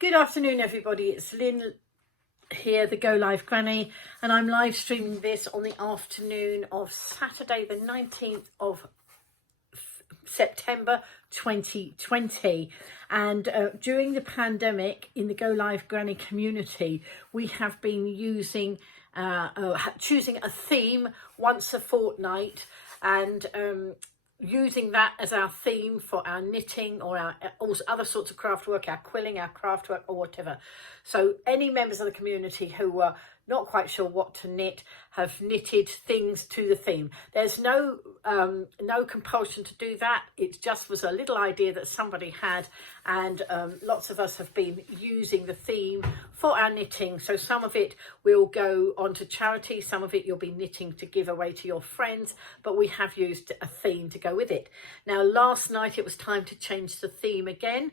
Good afternoon, everybody. It's Lynn here, the Go Live Granny, and I'm live streaming this on the afternoon of Saturday, the 19th of September 2020. And during the pandemic in the Go Live Granny community, we have been using choosing a theme once a fortnight and using that as our theme for our knitting or our other sorts of craft work, our quilling, our craft work, or whatever. So any members of the community who were not quite sure what to knit have knitted things to the theme. There's no compulsion to do that. It just was a little idea that somebody had, and lots of us have been using the theme for our knitting. So some of it will go on to charity, some of it you'll be knitting to give away to your friends, but we have used a theme to go with it. Now, last night it was time to change the theme again,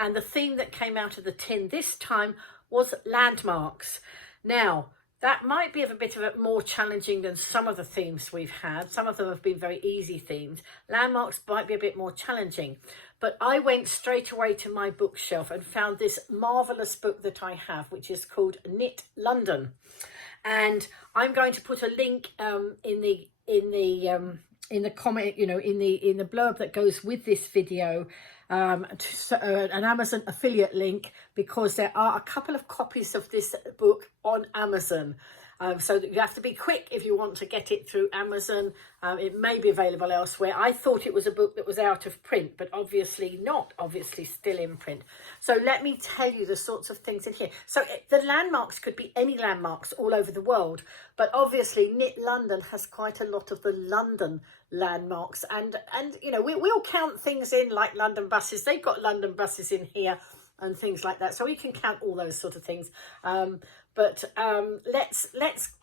and the theme that came out of the tin this time was landmarks. Now, that might be a bit of a more challenging than some of the themes we've had. Some of them have been very easy themes. Landmarks might be a bit more challenging. But I went straight away to my bookshelf and found this marvellous book that I have, which is called Knit London. And I'm going to put a link in the comment, in the blurb that goes with this video, an Amazon affiliate link, because there are a couple of copies of this book on Amazon. So you have to be quick if you want to get it through Amazon. It may be available elsewhere. I thought it was a book that was out of print, but obviously not, obviously still in print. So let me tell you the sorts of things in here. So the landmarks could be any landmarks all over the world, but obviously Knit London has quite a lot of the London landmarks, and we'll count things in like London buses. They've got London buses in here and things like that, so we can count all those sort of things. Let's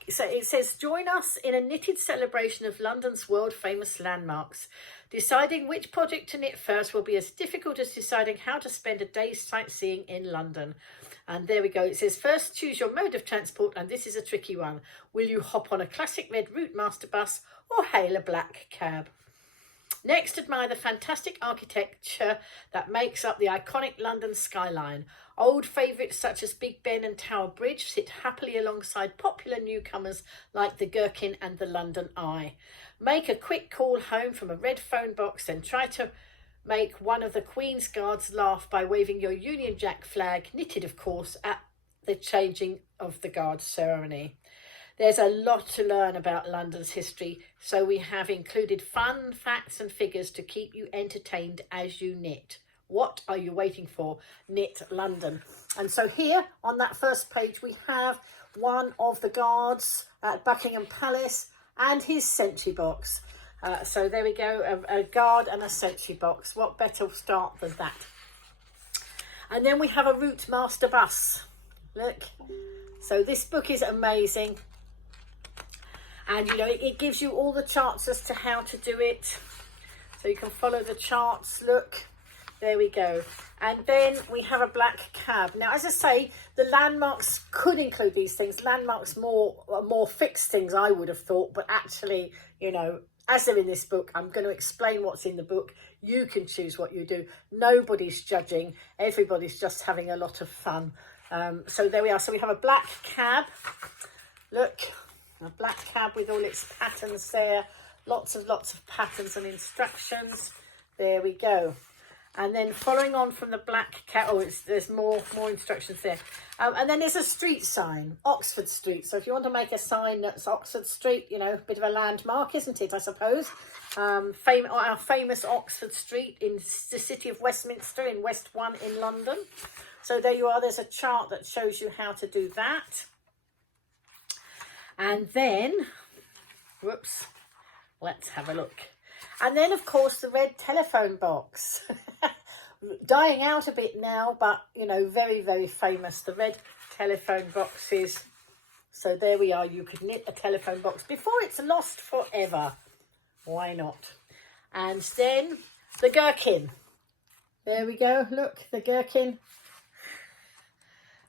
so it says, join us in a knitted celebration of London's world famous landmarks. Deciding which project to knit first will be as difficult as deciding how to spend a day's sightseeing in London. And there we go. It says, first choose your mode of transport, and this is a tricky one. Will you hop on a classic red Route Master bus or hail a black cab? Next, admire the fantastic architecture that makes up the iconic London skyline. Old favourites such as Big Ben and Tower Bridge sit happily alongside popular newcomers like the Gherkin and the London Eye. Make a quick call home from a red phone box, and try to make one of the Queen's Guards laugh by waving your Union Jack flag, knitted of course, at the changing of the Guards ceremony. There's a lot to learn about London's history, so we have included fun facts and figures to keep you entertained as you knit. What are you waiting for? Knit London. And so here on that first page we have one of the guards at Buckingham Palace and his sentry box. So there we go, a guard and a sentry box. What better start than that? And then we have a Route Master bus. Look. So this book is amazing. And it gives you all the charts as to how to do it. So you can follow the charts. Look, there we go. And then we have a black cab. Now, as I say, the landmarks could include these things. Landmarks more fixed things, I would have thought. But actually, as they're in this book, I'm going to explain what's in the book. You can choose what you do. Nobody's judging. Everybody's just having a lot of fun. So there we are. So we have a black cab. Look. A black cab with all its patterns there. Lots of patterns and instructions. There we go. And then following on from the black cab, there's more instructions there. And then there's a street sign, Oxford Street. So if you want to make a sign that's Oxford Street, a bit of a landmark, isn't it, I suppose? Our famous Oxford Street in the city of Westminster in West 1 in London. So there you are. There's a chart that shows you how to do that. And then, whoops, let's have a look. And then, of course, the red telephone box. Dying out a bit now, but, very, very famous. The red telephone boxes. So there we are. You could knit a telephone box before it's lost forever. Why not? And then the gherkin. There we go. Look, the gherkin.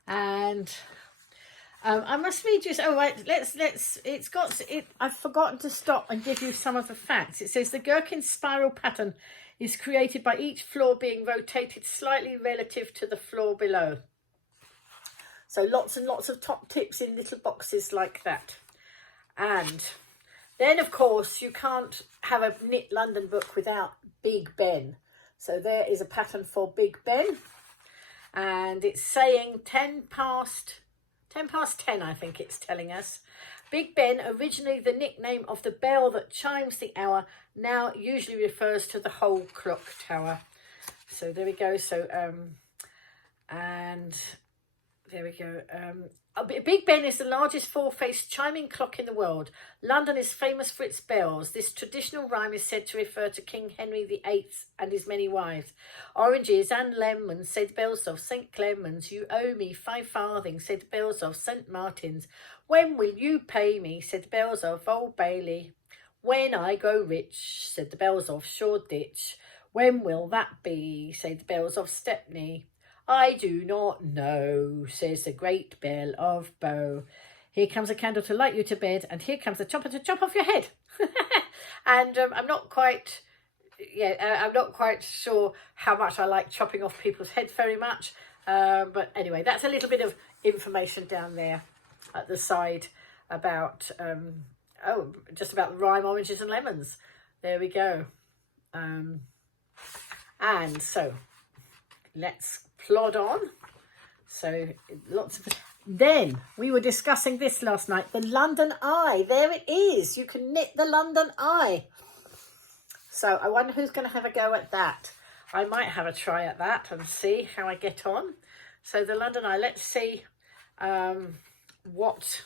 And I must read you. Oh, right. I've forgotten to stop and give you some of the facts. It says the gherkin spiral pattern is created by each floor being rotated slightly relative to the floor below. So lots and lots of top tips in little boxes like that. And then, of course, you can't have a Knit London book without Big Ben. So there is a pattern for Big Ben. And it's saying 10 past 10, I think it's telling us. Big Ben, originally the nickname of the bell that chimes the hour, now usually refers to the whole clock tower. So there we go. So, and there we go. Big Ben is the largest four-faced chiming clock in the world. London is famous for its bells. This traditional rhyme is said to refer to King Henry VIII and his many wives. Oranges and lemons, said bells of St. Clement's. You owe me 5 farthings, said bells of St. Martin's. When will you pay me, said bells of Old Bailey. When I grow rich, said the bells of Shoreditch. When will that be, said the bells of Stepney. I do not know, says the great bell of Bow. Here comes a candle to light you to bed, and here comes a chopper to chop off your head. And I'm not quite sure how much I like chopping off people's heads very much. But anyway, that's a little bit of information down there at the side about, just about the rhyme oranges and lemons. There we go. And so let's plod on. So lots of, then we were discussing this last night, the London Eye. There it is. You can knit the London Eye. So I wonder who's going to have a go at that. I might have a try at that and see how I get on. So the London Eye, let's see what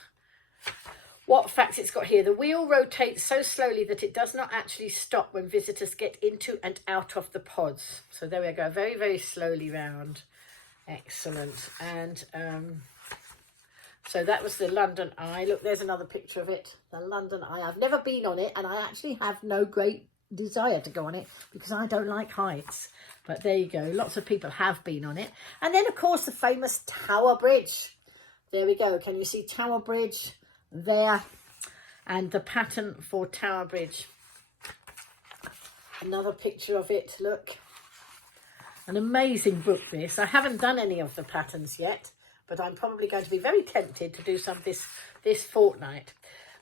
facts it's got here. The wheel rotates so slowly that it does not actually stop when visitors get into and out of the pods. So there we go, very, very slowly round. Excellent. And so that was the London Eye. Look, there's another picture of it. The London Eye. I've never been on it, and I actually have no great desire to go on it because I don't like heights. But there you go. Lots of people have been on it. And then, of course, the famous Tower Bridge. There we go. Can you see Tower Bridge there? And the pattern for Tower Bridge. Another picture of it. Look. An amazing book, this. I haven't done any of the patterns yet, but I'm probably going to be very tempted to do some this fortnight.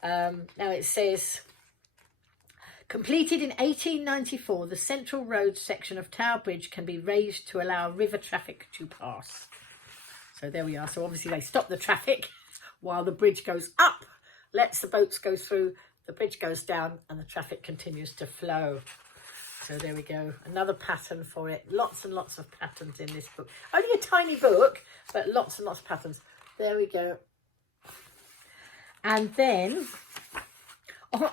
Now it says, completed in 1894, the Central Road section of Tower Bridge can be raised to allow river traffic to pass. So there we are. So obviously they stop the traffic while the bridge goes up, lets the boats go through, the bridge goes down, and the traffic continues to flow. So there we go. Another pattern for it. Lots and lots of patterns in this book. Only a tiny book, but lots and lots of patterns. There we go. And then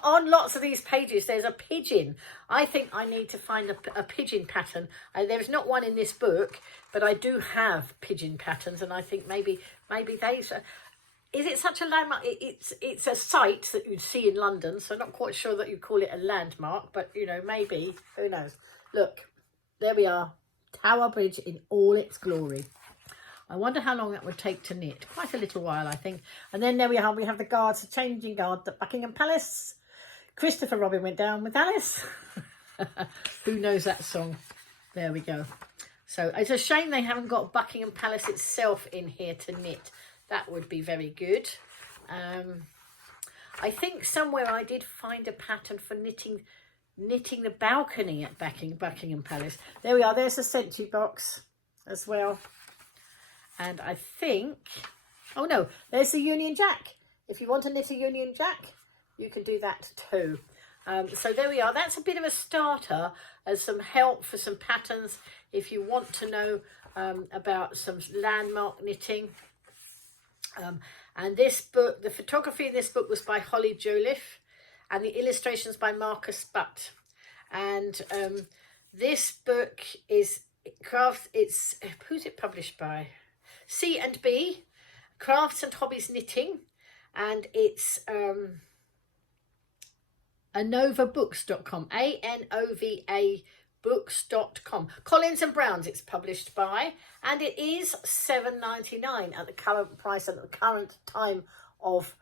on lots of these pages, there's a pigeon. I think I need to find a pigeon pattern. There's not one in this book, but I do have pigeon patterns, and I think maybe they... Is it such a landmark? It's a site that you'd see in London, so not quite sure that you'd call it a landmark, but, you know, maybe. Who knows? Look, there we are. Tower Bridge in all its glory. I wonder how long that would take to knit. Quite a little while, I think. And then there we are. We have the guards, the changing guard at Buckingham Palace. Christopher Robin went down with Alice. Who knows that song? There we go. So it's a shame they haven't got Buckingham Palace itself in here to knit. That would be very good. I think somewhere I did find a pattern for knitting the balcony at Buckingham Palace. There we are. There's a sentry box as well. And I think... Oh, no. There's the Union Jack. If you want to knit a Union Jack, you can do that too. So there we are. That's a bit of a starter as some help for some patterns if you want to know about some landmark knitting. And this book, the photography in this book was by Holly Joliffe, and the illustrations by Marcus Butt. And this book is who's it published by? C&B, Crafts and Hobbies Knitting, and it's ANOVA-books.com, ANOVA books.com. Collins and Brown's it's published by, and it is $7.99 at the current price and at the current time of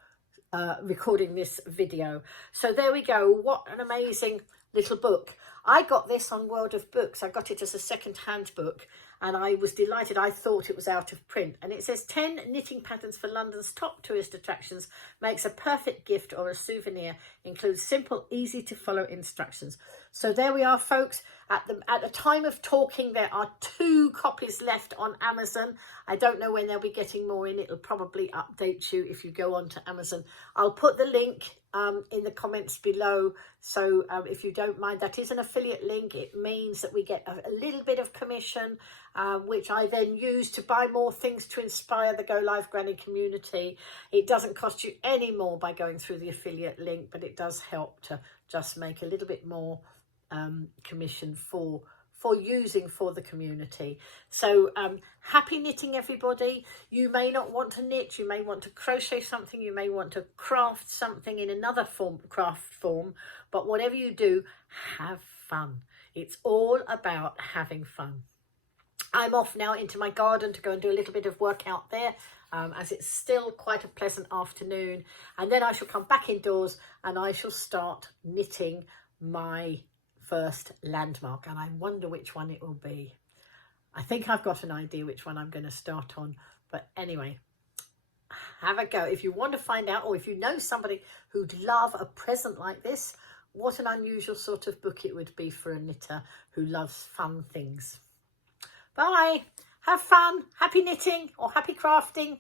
recording this video. So there we go. What an amazing little book. I got this on World of Books. I got it as a second-hand book, and I was delighted. I thought it was out of print, and it says 10 knitting patterns for London's top tourist attractions, makes a perfect gift or a souvenir, includes simple, easy to follow instructions. So there we are, folks. At the time of talking, there are 2 copies left on Amazon. I don't know when they'll be getting more in. It'll probably update you if you go on to Amazon. I'll put the link in the comments below. So if you don't mind, that is an affiliate link. It means that we get a little bit of commission, which I then use to buy more things to inspire the Go Live Granny community. It doesn't cost you any more by going through the affiliate link, but it does help to just make a little bit more commission for using for the community. So happy knitting, everybody. You may not want to knit, you may want to crochet something, you may want to craft something in another craft form, but whatever you do, have fun. It's all about having fun. I'm off now into my garden to go and do a little bit of work out there, as it's still quite a pleasant afternoon, and then I shall come back indoors and I shall start knitting my first landmark, and I wonder which one it will be. I think I've got an idea which one I'm going to start on, but anyway, have a go. If you want to find out, or if you know somebody who'd love a present like this, what an unusual sort of book it would be for a knitter who loves fun things. Bye. Have fun. Happy knitting or happy crafting.